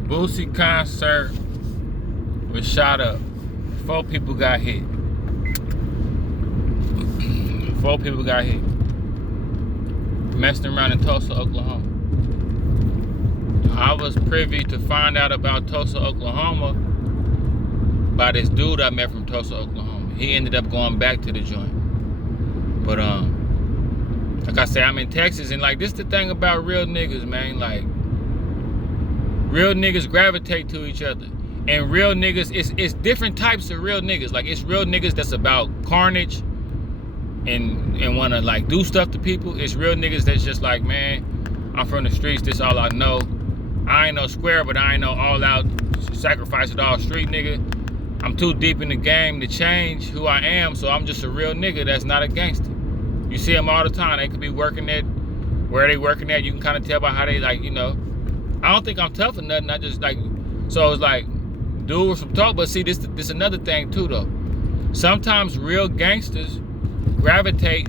Boosie concert was shot up. 4 people got hit. 4 people got hit. Messing around in Tulsa, Oklahoma. I was privy to find out about Tulsa, Oklahoma by this dude I met from Tulsa, Oklahoma. He ended up going back to the joint. But like I say, I'm in Texas, and like this the thing about real niggas, man. Like real niggas gravitate to each other. And real niggas, it's different types of real niggas. Like it's real niggas that's about carnage and wanna like do stuff to people. It's real niggas that's just like, man, I'm from the streets, this all I know. I ain't no square, but I ain't no all out sacrifice it all street nigga. I'm too deep in the game to change who I am, so I'm just a real nigga that's not a gangster. You see them all the time. They could be working at where they working at. You can kind of tell by how they like, you know. I don't think I'm tough or nothing. I just like, so it's like, dude with some talk. But see, this another thing too though. Sometimes real gangsters gravitate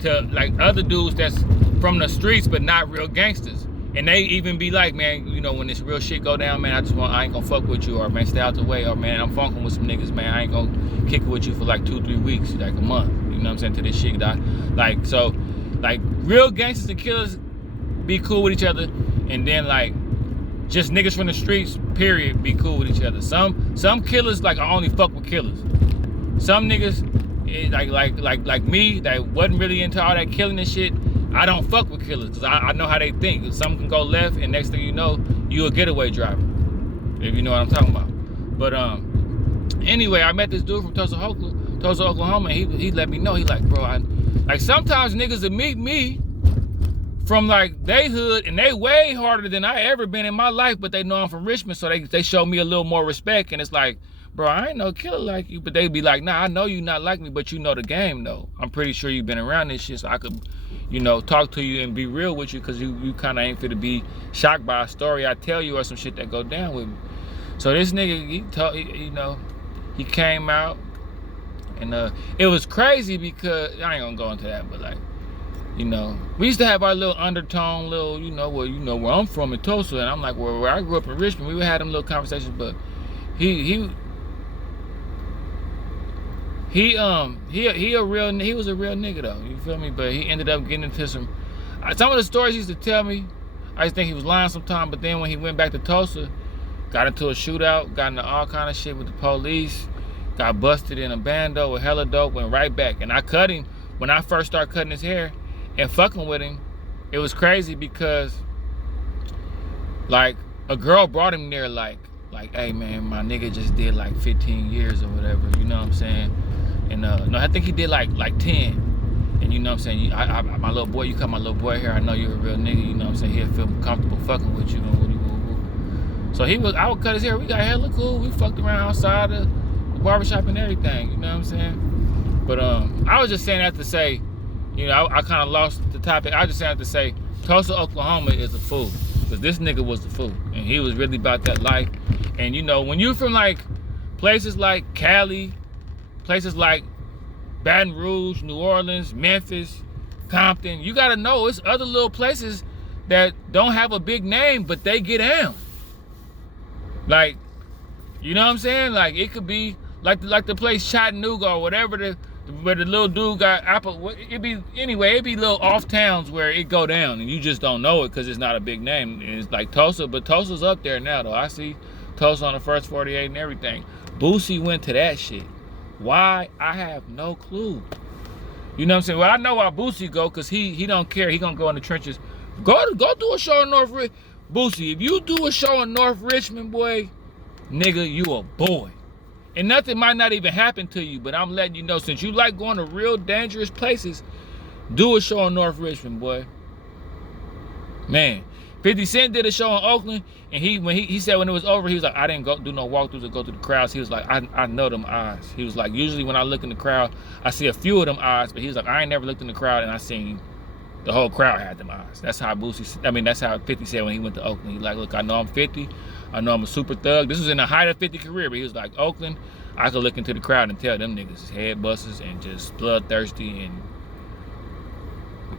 to like other dudes that's from the streets but not real gangsters. And they even be like, man, you know, when this real shit go down, man, I ain't gonna fuck with you, or man, stay out the way, or man, I'm funking with some niggas, man, I ain't gonna kick it with you for like 2-3 weeks, like a month, you know what I'm saying, till this shit die. Like, so, like, real gangsters and killers be cool with each other, and then like, just niggas from the streets, period, be cool with each other. Some killers, like, I only fuck with killers. Some niggas, like me, that wasn't really into all that killing and shit, I don't fuck with killers because I know how they think. Some can go left, and next thing you know, you a getaway driver. If you know what I'm talking about. But anyway, I met this dude from Tulsa, Oklahoma, and he let me know. He like, bro, like sometimes niggas will meet me from like they hood, and they way harder than I ever been in my life, but they know I'm from Richmond, so they show me a little more respect, and it's like, bro, I ain't no killer like you, but they be like, nah, I know you not like me, but you know the game though. I'm pretty sure you've been around this shit, so I could, you know, talk to you and be real with you, because you kind of ain't fit to be shocked by a story I tell you or some shit that go down with me. So this nigga, you know, he came out, and it was crazy because, I ain't gonna go into that, but like, you know, we used to have our little undertone, you know where I'm from in Tulsa, and I'm like, where I grew up in Richmond, we would have them little conversations, but he was a real nigga though, you feel me? But he ended up getting into some of the stories he used to tell me, I just think he was lying sometimes, but then when he went back to Tulsa, got into a shootout, got into all kind of shit with the police, got busted in a bando with hella dope, went right back. And I cut him when I first started cutting his hair and fucking with him. It was crazy because like a girl brought him there like, hey man, my nigga just did like 15 years or whatever, you know what I'm saying? And no, I think he did like 10. And you know what I'm saying? My little boy, you cut my little boy here, I know you're a real nigga, you know what I'm saying? He'll feel comfortable fucking with you. So I would cut his hair, we got hella cool, we fucked around outside the barbershop and everything, you know what I'm saying? But I was just saying that to say, you know, I kind of lost the topic. I was just saying that to say, Tulsa, Oklahoma is a fool. Because this nigga was the fool. And he was really about that life. And you know, when you're from like places like Cali, places like Baton Rouge, New Orleans, Memphis, Compton, you gotta know it's other little places that don't have a big name, but they get down. Like, you know what I'm saying? Like it could be like the place Chattanooga or whatever where the little dude got apple. It'd be little off towns where it go down and you just don't know it because it's not a big name. And it's like Tulsa, but Tulsa's up there now though. I see Tulsa on the first 48 and everything. Boosie went to that shit. Why? I have no clue. You know what I'm saying? Well, I know why Boosie go, because he don't care. He gonna go in the trenches. Go do a show in North Richmond. Boosie, if you do a show in North Richmond, boy, nigga, you a boy. And nothing might not even happen to you, but I'm letting you know, since you like going to real dangerous places, do a show in North Richmond, boy. Man, 50 Cent did a show in Oakland, and when he said when it was over, he was like, I didn't do no walkthroughs or go through the crowds. He was like, I know them eyes. He was like, usually when I look in the crowd, I see a few of them eyes, but he was like, I ain't never looked in the crowd and I seen the whole crowd had them eyes. That's how that's how 50 said when he went to Oakland. He like, look, I know I'm 50. I know I'm a super thug. This was in the height of 50 career, but he was like, Oakland, I could look into the crowd and tell them niggas is head busters and just bloodthirsty and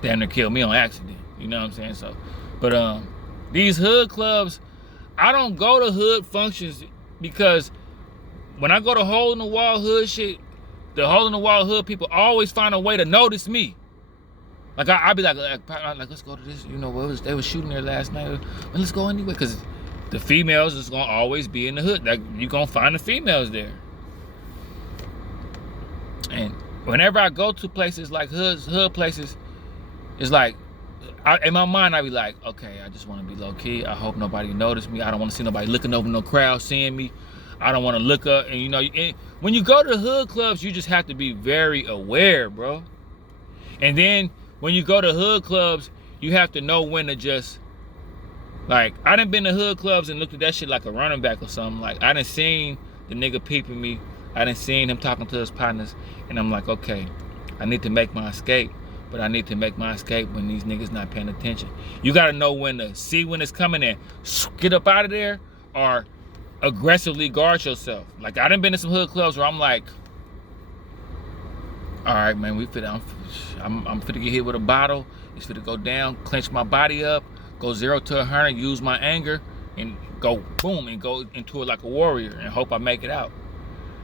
damn near kill me on accident. You know what I'm saying? So, but these hood clubs, I don't go to hood functions because when I go to hole in the wall hood shit, the hole in the wall hood people always find a way to notice me. Like I'll be like, let's go to this. You know, they was shooting there last night. Well, let's go anyway, because the females is gonna always be in the hood. Like you gonna find the females there. And whenever I go to places like hood places, it's like, in my mind I be like, okay, I just want to be low key. I hope nobody notice me. I don't want to see nobody looking over no crowd seeing me. I don't want to look up. And you know, when you go to the hood clubs, you just have to be very aware, bro. And then when you go to hood clubs, you have to know when to just, like, I done been to hood clubs and looked at that shit like a running back or something. Like, I done seen the nigga peeping me. I done seen him talking to his partners. And I'm like, okay, I need to make my escape. But I need to make my escape when these niggas not paying attention. You got to know when to see when it's coming in. Get up out of there or aggressively guard yourself. Like, I done been to some hood clubs where I'm like, all right, man, I'm finna get hit with a bottle. It's finna go down, clench my body up, go 0 to 100, use my anger, and go boom, and go into it like a warrior and hope I make it out.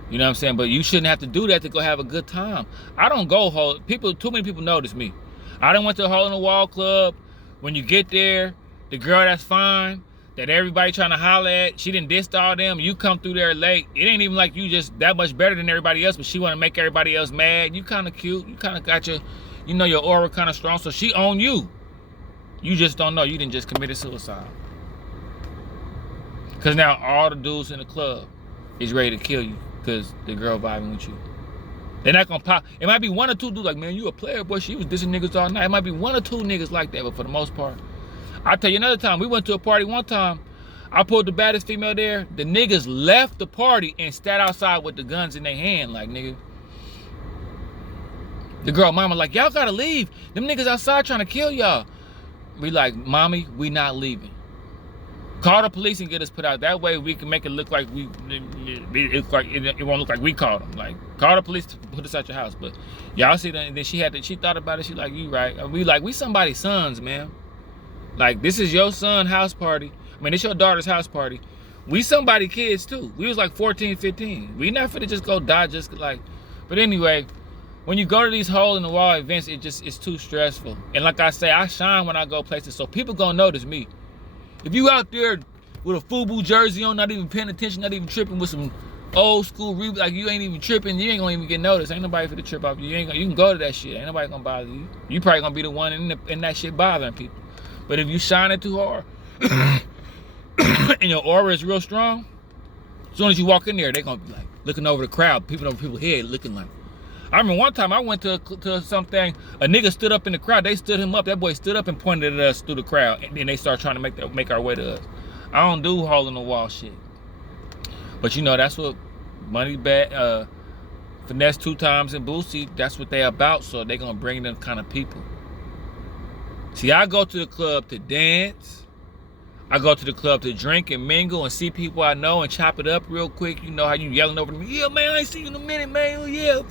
You know what I'm saying? But you shouldn't have to do that to go have a good time. I don't go too many people notice me. I done went to a hole in the wall club. When you get there, the girl that's fine, that everybody trying to holler at, she done dissed all them. You come through there late. It ain't even like you just that much better than everybody else, but she want to make everybody else mad. You kind of cute. You kind of got your, you know, your aura kind of strong. So she own you. You just don't know. You didn't just committed suicide. Because now all the dudes in the club is ready to kill you because the girl vibing with you. They're not gonna pop. It might be one or two dudes like, man, you a player, boy. She was dissing niggas all night. It might be one or two niggas like that, but for the most part, I'll tell you another time. We went to a party one time. I pulled the baddest female there. The niggas left the party and sat outside with the guns in their hand, like, nigga. The girl mama like, y'all gotta leave. Them niggas outside trying to kill y'all. We like, mommy, we not leaving. Call the police and get us put out. That way we can make it look like it won't look like we called them. Like, call the police to put us out your house. But y'all see that, and then she thought about it. She like, you right. We somebody's sons, man. Like, this is your son house party. I mean, it's your daughter's house party. We somebody kids too. We was like 14, 15. We not finna just go die just like. But anyway, when you go to these hole in the wall events, it's too stressful. And like I say, I shine when I go places, so people gonna notice me. If you out there with a FUBU jersey on, not even paying attention, not even tripping with some old school, like you ain't even tripping, you ain't gonna even get noticed. Ain't nobody finna trip off you. You can go to that shit. Ain't nobody gonna bother you. You probably gonna be the one in that shit bothering people. But if you shine it too hard and your aura is real strong, as soon as you walk in there, they gonna be like looking over the crowd, people over people's head, looking like. I remember one time I went to something, a nigga stood up in the crowd, they stood him up, that boy stood up and pointed at us through the crowd, and then they started trying to make our way to us. I don't do hole in the wall shit. But you know, that's what Money Bag, Finesse 2 Times and Boosie, that's what they about, so they gonna bring them kind of people. See, I go to the club to dance. I go to the club to drink and mingle and see people I know and chop it up real quick. You know how you yelling over me, yeah, man, I ain't seen you in a minute, man. Oh, yeah,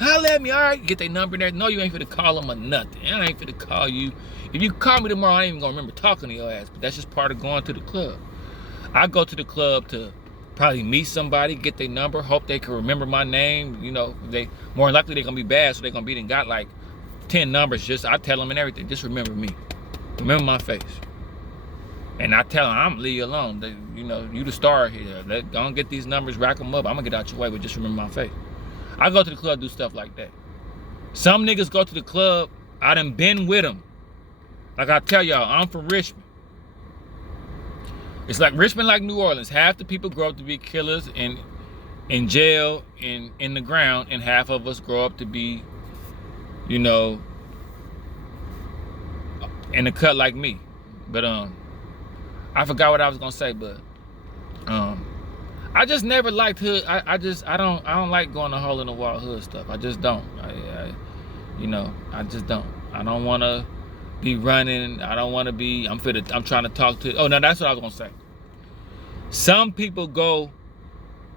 holla at me, all right. Get their number there. No, you ain't finna call them or nothing. I ain't finna call you. If you call me tomorrow, I ain't even gonna remember talking to your ass. But that's just part of going to the club. I go to the club to probably meet somebody, get their number, hope they can remember my name. You know, they more than likely they're gonna be bad, so they're gonna be and got like 10 numbers. Just I tell them and everything. Just remember me. Remember my face. And I tell them, I'm leave you alone. You know, you the star here. Don't get these numbers, rack them up. I'm gonna get out your way, but just remember my face. I go to the club, do stuff like that. Some niggas go to the club, I done been with them. Like I tell y'all, I'm from Richmond. It's like Richmond, like New Orleans. Half the people grow up to be killers and in jail and in the ground, and half of us grow up to be, you know, in the cut like me. But I forgot what I was gonna say, but I just never liked hood. I don't like going to hole in the wall hood stuff. I just don't. I just don't. I don't want to be running. I don't want to be. I'm trying to talk to. Oh no, that's what I was gonna say. Some people go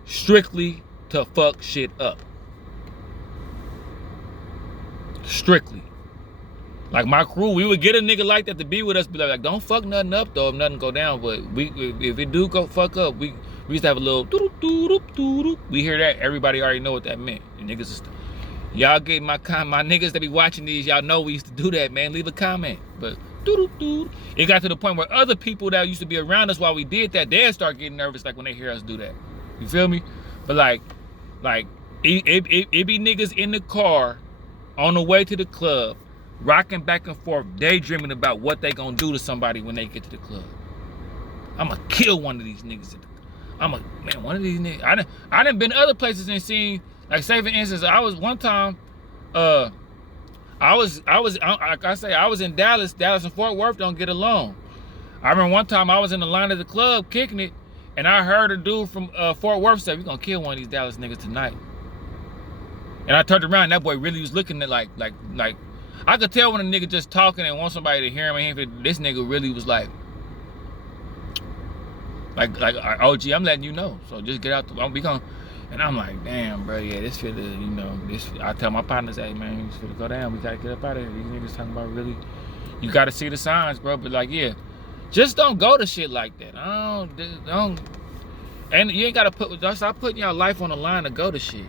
strictly to fuck shit up. Strictly. Like my crew, we would get a nigga like that to be with us, be like, don't fuck nothing up though if nothing go down. But if it do go fuck up, we used to have a little doo-doo-doo-doo-doo-doo. We hear that, everybody already know what that meant. And niggas is, y'all get my niggas that be watching these, y'all know we used to do that, man. Leave a comment. But doo-doo-doo. It got to the point where other people that used to be around us while we did that, they'd start getting nervous like when they hear us do that. You feel me? But like it be niggas in the car on the way to the club, rocking back and forth, daydreaming about what they gonna do to somebody when they get to the club. I'ma kill one of these niggas. One of these niggas. I done been to other places and seen, like say for instance, I was one time, I was in Dallas. Dallas and Fort Worth don't get along. I remember one time I was in the line of the club kicking it, and I heard a dude from Fort Worth say, "We gonna kill one of these Dallas niggas tonight." And I turned around, and that boy really was looking at like I could tell when a nigga just talking and want somebody to hear him. And this nigga really was like OG, I'm letting you know. So just get out we gonna. And I'm like, damn, bro, yeah, this finna, you know, this. I tell my partners, hey, man, it's finna go down. We gotta get up out of here. These niggas talking about really, you gotta see the signs, bro. But like, yeah, just don't go to shit like that. Don't. And you ain't gotta stop putting your life on the line to go to shit.